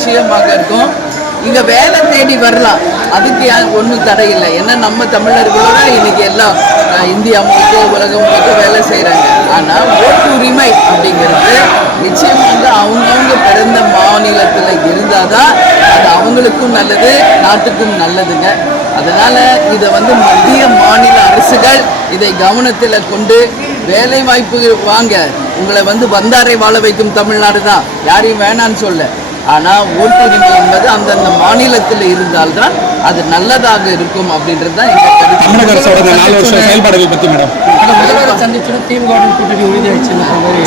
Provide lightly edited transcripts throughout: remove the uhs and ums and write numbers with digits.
நிச்சயமாக இருக்கும். இங்கே வேலை தேடி வரலாம், அதுக்கு ஒன்றும் தடை இல்லை. ஏன்னா நம்ம தமிழர்களோட இன்னைக்கு எல்லாம் இந்தியா முழுக்க உலகம் முழுக்க வேலை செய்கிறாங்க. ஆனால் ஓட்டுரிமை அப்படிங்கிறது நிச்சயம் வந்து அவங்கவுங்க பிறந்த மாநிலத்தில் இருந்தால் தான் அது அவங்களுக்கும் நல்லது, நாட்டுக்கும் நல்லதுங்க. அதனால் இதை வந்து மத்திய மாநில அரசுகள் இதை கவனத்தில் கொண்டு வேலை வாய்ப்பு வாங்க, உங்களை வந்து வந்தாரை வாழ வைக்கும் தமிழ்நாடு தான், யாரையும் வேணான்னு சொல்ல. ஆனால் ஓட்டுரிமை என்பது அந்தந்த மாநிலத்தில் இருந்தால்தான் அது நல்லதாக இருக்கும் அப்படின்றது தான் இந்த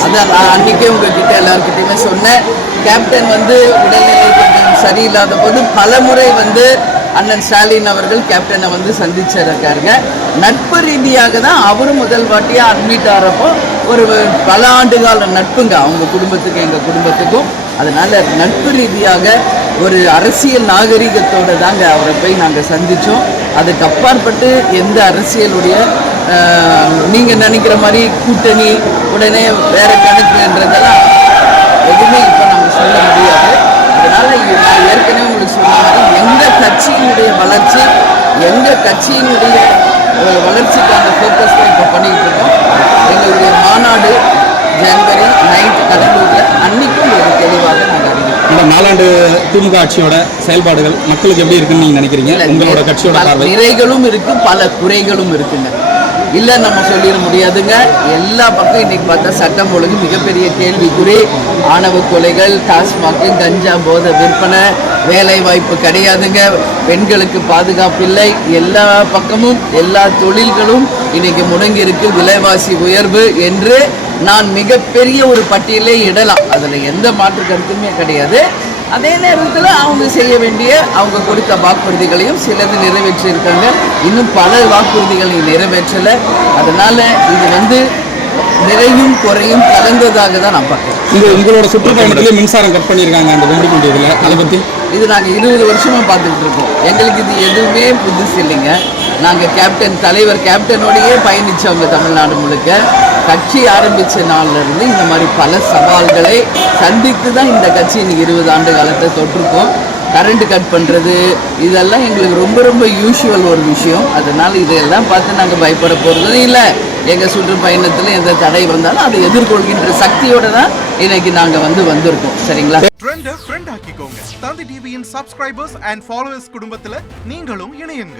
அதான் நான் அன்றைக்கே உங்ககிட்ட எல்லாருக்கிட்டையுமே சொன்னேன். கேப்டன் வந்து உடல்நிலை கொஞ்சம் சரியில்லாத போது பல முறை வந்து அண்ணன் ஸ்டாலின் அவர்கள் கேப்டனை வந்து சந்திச்சிருக்காருங்க. நட்பு ரீதியாக தான் அவரும் முதல் வாட்டியாக அட்மிட் ஆகிறப்போ ஒரு பல ஆண்டு கால நட்புங்க அவங்க குடும்பத்துக்கும் எங்கள் குடும்பத்துக்கும். அதனால் நட்பு ரீதியாக ஒரு அரசியல் நாகரிகத்தோடு தாங்க அவரை போய் நாங்கள் சந்தித்தோம். அதுக்கு அப்பாற்பட்டு எந்த அரசியலுடைய நீங்கள் நினைக்கிற மாதிரி கூட்டணி உடனே வேறு கணக்குன்றதெல்லாம் எதுவுமே இப்போ நம்ம சொல்ல முடியாது. அதனால் நான் ஏற்கனவே உங்களுக்கு சொன்ன மாதிரி எங்கள் கட்சியினுடைய வளர்ச்சி, எங்கள் கட்சியினுடைய வளர்ச்சிக்கான ஃபோக்கஸ் தான் இப்போ பண்ணிக்கிட்டு இருக்கோம். எங்களுடைய மாநாடு ஜனவரி 9 கடலூரில் அன்னைக்கும் ஒரு தெளிவாக நாங்கள் அறிவிக்கிறோம். இந்த 4 ஆண்டு திமுக ஆட்சியோட செயல்பாடுகள் மக்களுக்கு எப்படி இருக்குன்னு நீங்கள் நினைக்கிறீங்க? உங்களோட கட்சியோட பார்வை. நிறைகளும் இருக்குது, பல குறைகளும் இருக்குங்க. இல்லை நம்ம சொல்லிட முடியாதுங்க. எல்லா பக்கம் இன்றைக்கி பார்த்தா சட்டம் ஒழுங்கு மிகப்பெரிய கேள்விக்குறி. ஆணவ கொலைகள், டாஸ்மாக்கு, கஞ்சா போதை விற்பனை, வேலை வாய்ப்பு கிடையாதுங்க, பெண்களுக்கு பாதுகாப்பு இல்லை. எல்லா பக்கமும் எல்லா தொழில்களும் இன்றைக்கி முடங்கி இருக்கு. விலைவாசி உயர்வு என்று நான் மிகப்பெரிய ஒரு பட்டியலே இடலாம், அதில் எந்த மாற்று கருத்துமே கிடையாது. அதே நேரத்தில் அவங்க செய்ய வேண்டிய அவங்க கொடுத்த வாக்குறுதிகளையும் சிலது நிறைவேற்றியிருக்காங்க, இன்னும் பல வாக்குறுதிகளை நிறைவேற்றலை. அதனால் இது வந்து நிறையும் குறையும் கலந்ததாக தான் நான் பார்க்குறேன். உங்களோட சுற்றுப்பயணத்திலே மின்சாரம் கட் பண்ணியிருக்காங்க அந்த வேண்டிக்கொண்டியதில், அதை பற்றி இது நாங்கள் 20 வருஷமாக பார்த்துக்கிட்டு இருக்கோம். எங்களுக்கு இது எதுவுமே புதுசு இல்லைங்க. நாங்கள் தலைவர் கேப்டனோடையே பயணித்தவங்க தமிழ்நாடு முழுக்க. கட்சி ஆரம்பித்த நாளிலிருந்து இந்த மாதிரி பல சவால்களை சந்தித்து தான் இந்த கட்சி இன்னைக்கு 20 ஆண்டு காலத்தை தொட்டிருக்கோம். கரண்ட் கட் பண்ணுறது இதெல்லாம் எங்களுக்கு ரொம்ப ரொம்ப யூஷுவல் ஒரு விஷயம். அதனால் இதையெல்லாம் பார்த்து நாங்கள் பயப்பட போகிறதும் இல்லை. எங்கள் சுற்றுப்பயணத்தில் எந்த தடை வந்தாலும் அதை எதிர்கொள்கின்ற சக்தியோடு தான் இன்னைக்கு நாங்கள் வந்திருக்கோம். சரிங்களா? ஃப்ரெண்ட் ஆக்கிக்கோங்க. தந்தி டிவியின் சப்ஸ்கிரைபர்ஸ் அண்ட் ஃபாலோவர்ஸ் குடும்பத்தில் நீங்களும் இணையுங்க.